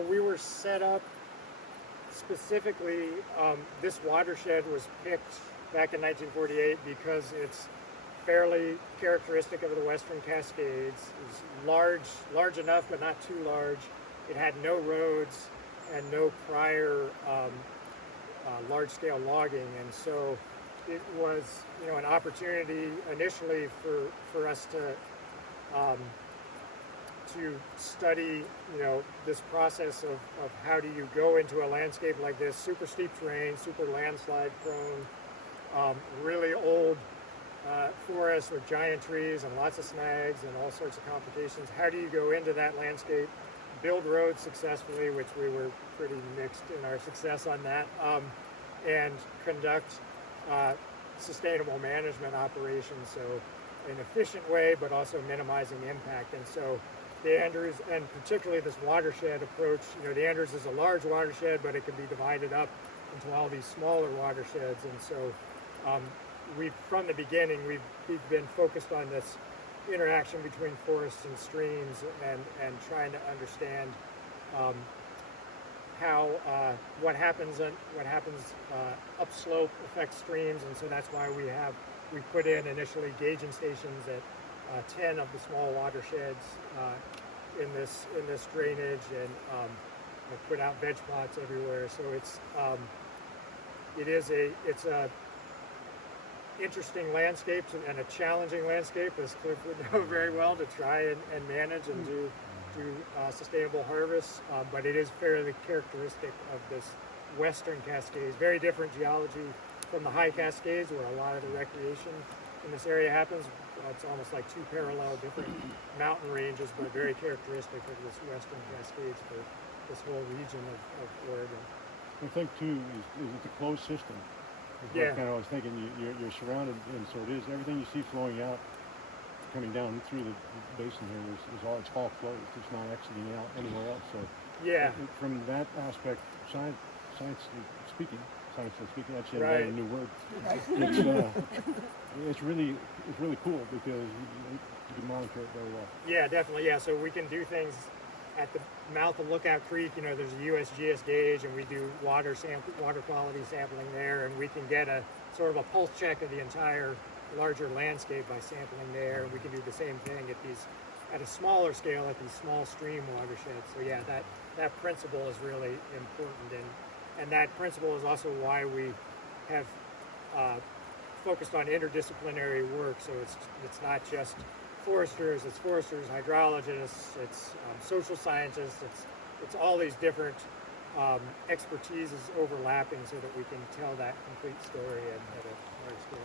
we were set up specifically. This watershed was picked back in 1948 because it's fairly characteristic of the Western Cascades. It's large enough, but not too large. It had no roads and no prior large-scale logging, and so it was, an opportunity initially for us to study, this process of how do you go into a landscape like this, super steep terrain, super landslide prone, really old forest with giant trees and lots of snags and all sorts of complications. How do you go into that landscape, build roads successfully, which we were pretty mixed in our success on that, and conduct sustainable management operations, so an efficient way, but also minimizing impact. And so the Andrews, and particularly this watershed approach, the Andrews is a large watershed, but it can be divided up into all these smaller watersheds. And so from the beginning, we've been focused on this interaction between forests and streams, and trying to understand how what happens upslope affects streams. And so that's why we put in initially gauging stations at 10 of the small watersheds in this drainage, and put out veg plots everywhere. So it's a interesting landscape and a challenging landscape, as Cliff would know very well, to try and manage and do sustainable harvests, but it is fairly characteristic of this Western Cascades. Very different geology from the High Cascades, where a lot of the recreation in this area happens. It's almost like two parallel different mountain ranges, but very characteristic of this Western Cascades for this whole region of Oregon. I think too is it's a closed system. Yeah. Kind of, I was thinking you're surrounded, and so it is. Everything you see flowing out, coming down through the basin here is all closed. It's not exiting out anywhere else. So yeah, from that aspect, science speaking, actually right. a new word. It's really cool because you can monitor it very well. Yeah, definitely. Yeah, so we can do things at the mouth of Lookout Creek. There's a USGS gauge, and we do water quality sampling there, and we can get a sort of a pulse check of the entire larger landscape by sampling there. And we can do the same thing at a smaller scale at these small stream watersheds. So yeah, that principle is really important, and that principle is also why we have focused on interdisciplinary work. So it's not just foresters, hydrologists, it's social scientists, it's all these different expertises overlapping, so that we can tell that complete story at a large scale.